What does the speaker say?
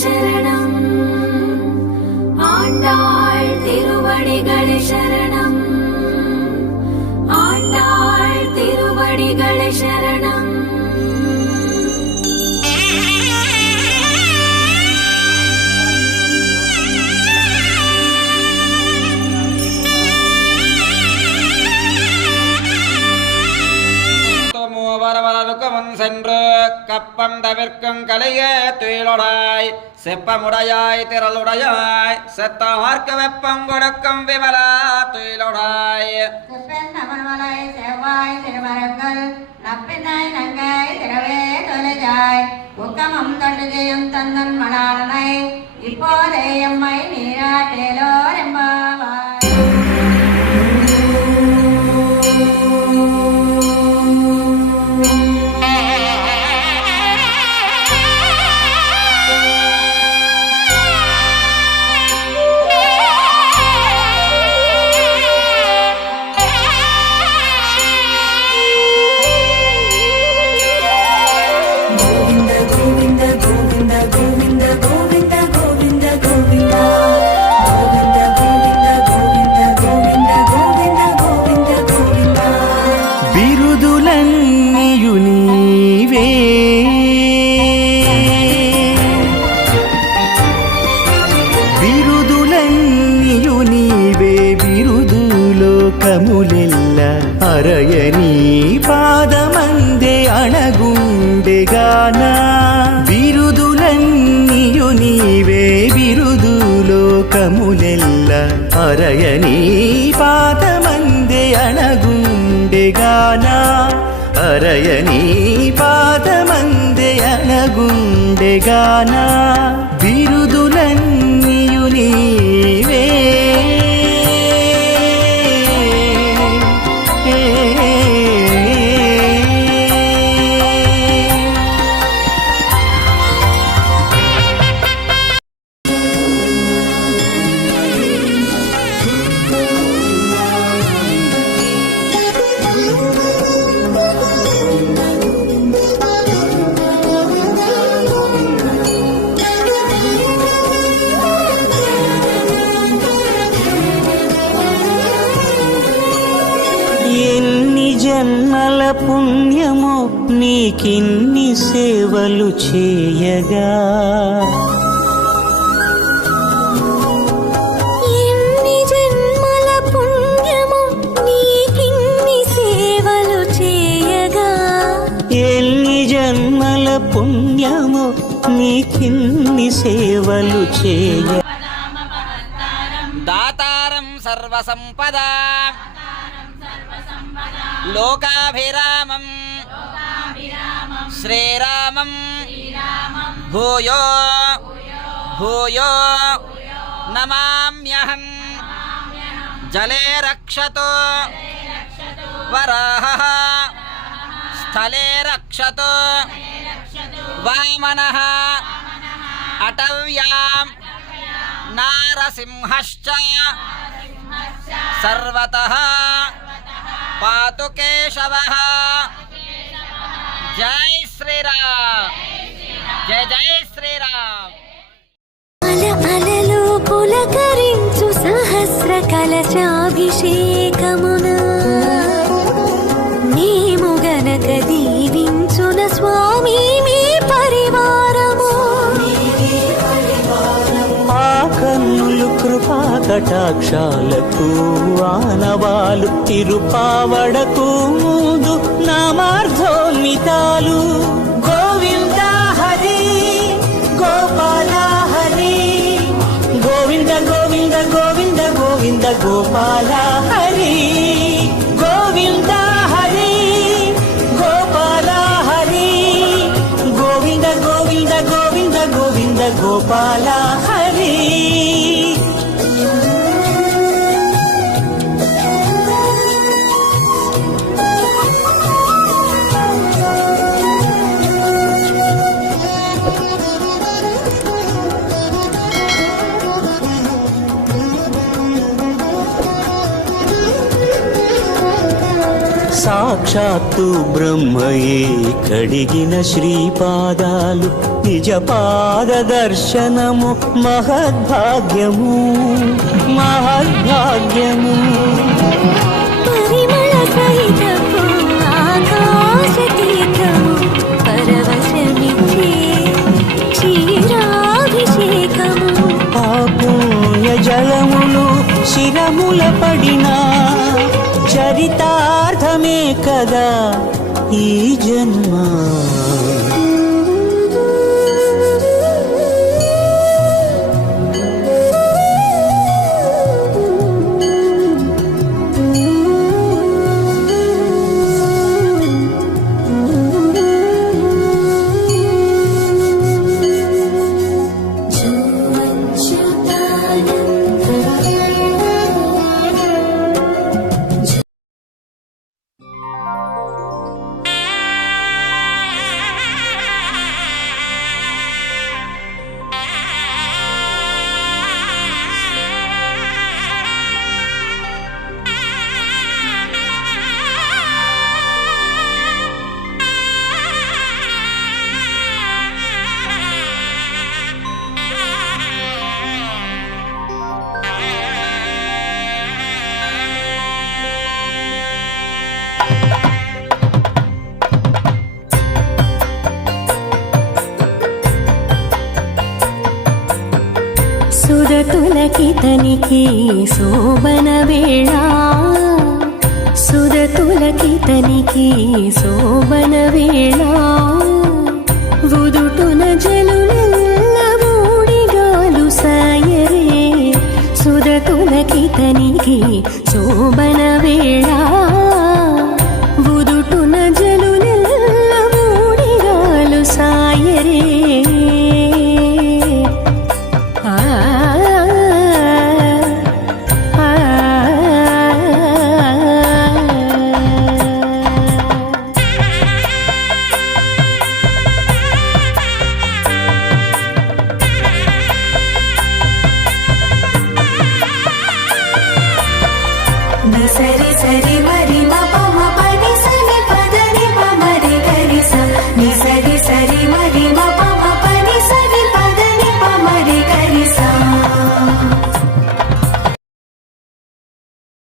शरणम् आण्डाळ् तिरुवडिगळे शरणम् आण्डाळ् तिरुवडिगळे शरणम् சென்று கப்பம் தவிர்க்கும் கலையே துயிலுடாய் செப்பமுடையாய் திரளுடையாய் செத்தார்க்கு வெப்பம் கொடுக்கும் விமலா துயிலுடாய் செவ்வாய் திருமரங்கள் நப்பினாய் நங்காய் திரவே தொலைஜாய் உக்கமம் தொண்டுகையும் தந்தன் மணாளனை இப்போதே எம்மை நீராட்டேலோரெம்பாவாய். అరయని పాదమందే అణగుండెగాన బిరుదులన్నీయు నీవే బిరుదులోకములెల్ల అరయని పాదమందే అణగుండెగాన అరయని పాదమందే అణగుండెగాన బిరుదులన్నీయు నీవే జన్మల పుణ్యము నీకిన్ని సేవలు చేయగా ఎన్ని జన్మల పుణ్యము నీకిన్ని సేవలు చేయగా ఎన్ని జన్మల పుణ్యము నీకిన్ని సేవలు చేయగా దాతారం సర్వసంపదా లోకాభిరామం శ్రీరామం భూయో భూయో నమామ్యహం జలే రక్షతు వరాహః స్థలే రక్షతు వామనః అటవ్యాం నారసింహశ్చ సర్వతః పాతు కేశవః. జై శ్రీరామ్, జై జై శ్రీరామ్. అలలు పులకరించు సహస్ర కలశాభిషేకమున మేము గనక దీవించున స్వామి మీ పరివారము. ఆ కన్నులు కృపా కటాక్షాలకు ఆనవాలు తిరుపావడకు ముందు నామార్థోన్మితాలు. గోవింద హరి గోపాల హరి గోవింద గోవింద గోవింద గోవింద గోపాల హరి గోవింద హరి గోపాల హరి గోవింద గోవింద గోవింద గోవింద గోపాల హరి. సాక్షాత్తు బ్రహ్మయే కడిగిన శ్రీపాదాలు నిజ పాద దర్శనము మహద్భాగ్యము మహద్భాగ్యము పరిమళ సహితపు ఆకాశ తీర్థము పరవశమిచ్చే క్షీరాభిషేకము ఆ పుణ్య జలములు శిరముల పడినా చరితార్థమే కదా ఈ జన్మ సురతులకితనికి శోభన వేళ సురతులకితనికి శోభన వేళ ఉదుటున జలులెల్ల మూడిగాలు సాయరే సురతులకితనికి శోభన వేళ ఉదుటున జలులెల్ల మూడిగాలు సాయరే